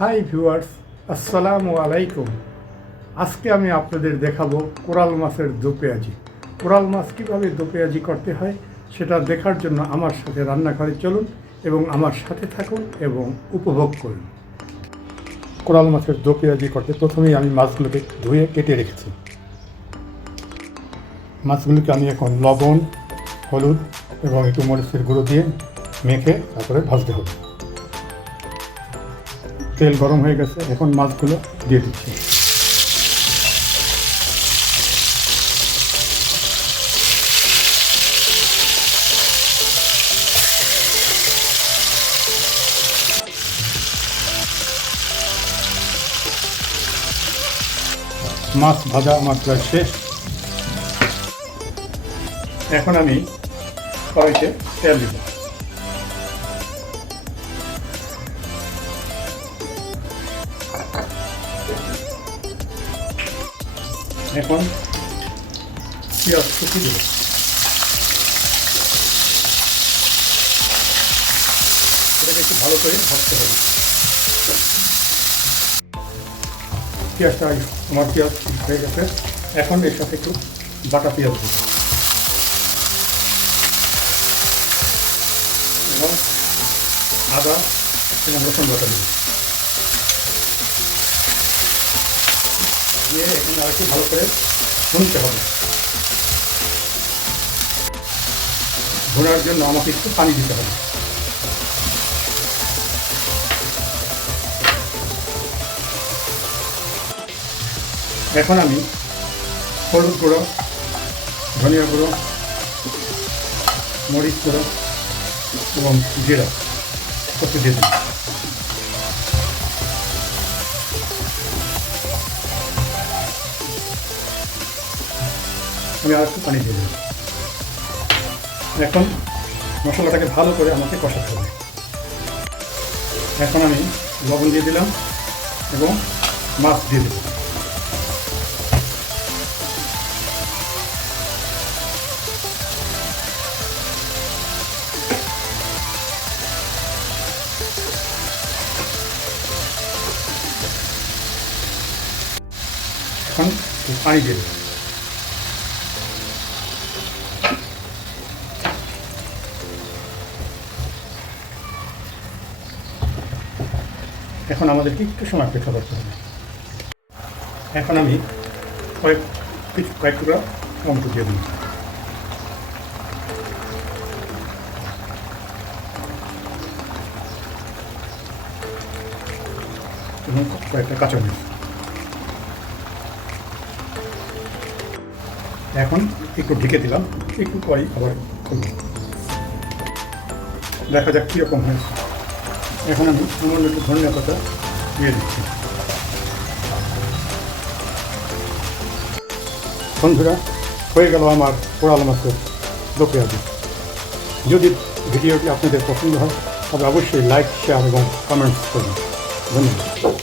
Hi viewers, আসসালামু আলাইকুম। আজকে আমি আপনাদের দেখাবো কোরাল মাছের দো পেঁয়াজি। কোরাল মাছ কীভাবে দো পেঁয়াজি করতে হয় সেটা দেখার জন্য আমার সাথে রান্নাঘরে চলুন এবং আমার সাথে থাকুন এবং উপভোগ করুন। কোরাল মাছের দো পেঁয়াজি করতে প্রথমেই আমি মাছগুলোকে ধুয়ে কেটে রেখেছি। মাছগুলোকে আমি এখন লবণ, হলুদ এবং একটু মরিচের গুঁড়ো দিয়ে মেখে তারপরে ভাজতে হবে। তেল গরম হয়ে গেছে, এখন মাছগুলো দিয়ে দিচ্ছি। মাছ ভাজা আমার প্রায় শেষ। এখন আমি কড়াইতে তেল দিব। এখন পেঁয়াজ কুচি দেব। এটাকে একটু ভালো করে ভাজতে হবে। পেঁয়াজটা আমার পেঁয়াজ হয়ে গেছে। এখন এর সাথে একটু বাটা পেঁয়াজ দেব এবং আদা এবং রসুন বাটা দেব দিয়ে এখন আর একটু ভালো করে ভুনতে হবে। ভোনার জন্য আমাকে একটু পানি দিতে হবে। এখন আমি হলুদ গুঁড়ো, ধনিয়া গুঁড়ো, মরিচ গুঁড়ো এবং জিরা একটু দিয়ে দিই। আমি আর একটু পানি দিয়ে দেব। এখন মশলাটাকে ভালো করে আমাকে কষাতে হবে। এখন আমি লবণ দিয়ে দিলাম এবং মাছ দিয়ে দেব। এখন পানি দিয়ে দেব। এখন আমাদেরকে একটু সময় অপেক্ষা করতে হবে। এখন আমি কয়েক টুকরা টমেটো দিয়ে দিই এবং কয়েকটা কাঁচামরিচ। এখন একটু ঢেকে দিলাম, একটু পরেই আবার খুলব। দেখা যাক কীরকম হয়েছে। এখন আমি সামান্য একটু ধনিয়া পাতা দিয়ে দিচ্ছি। বন্ধুরা, হয়ে গেল আমার কোরাল মাছের দো পেঁয়াজি। যদি ভিডিওটি আপনাদের পছন্দ হয় তবে অবশ্যই লাইক, শেয়ার এবং কমেন্টস করুন। ধন্যবাদ।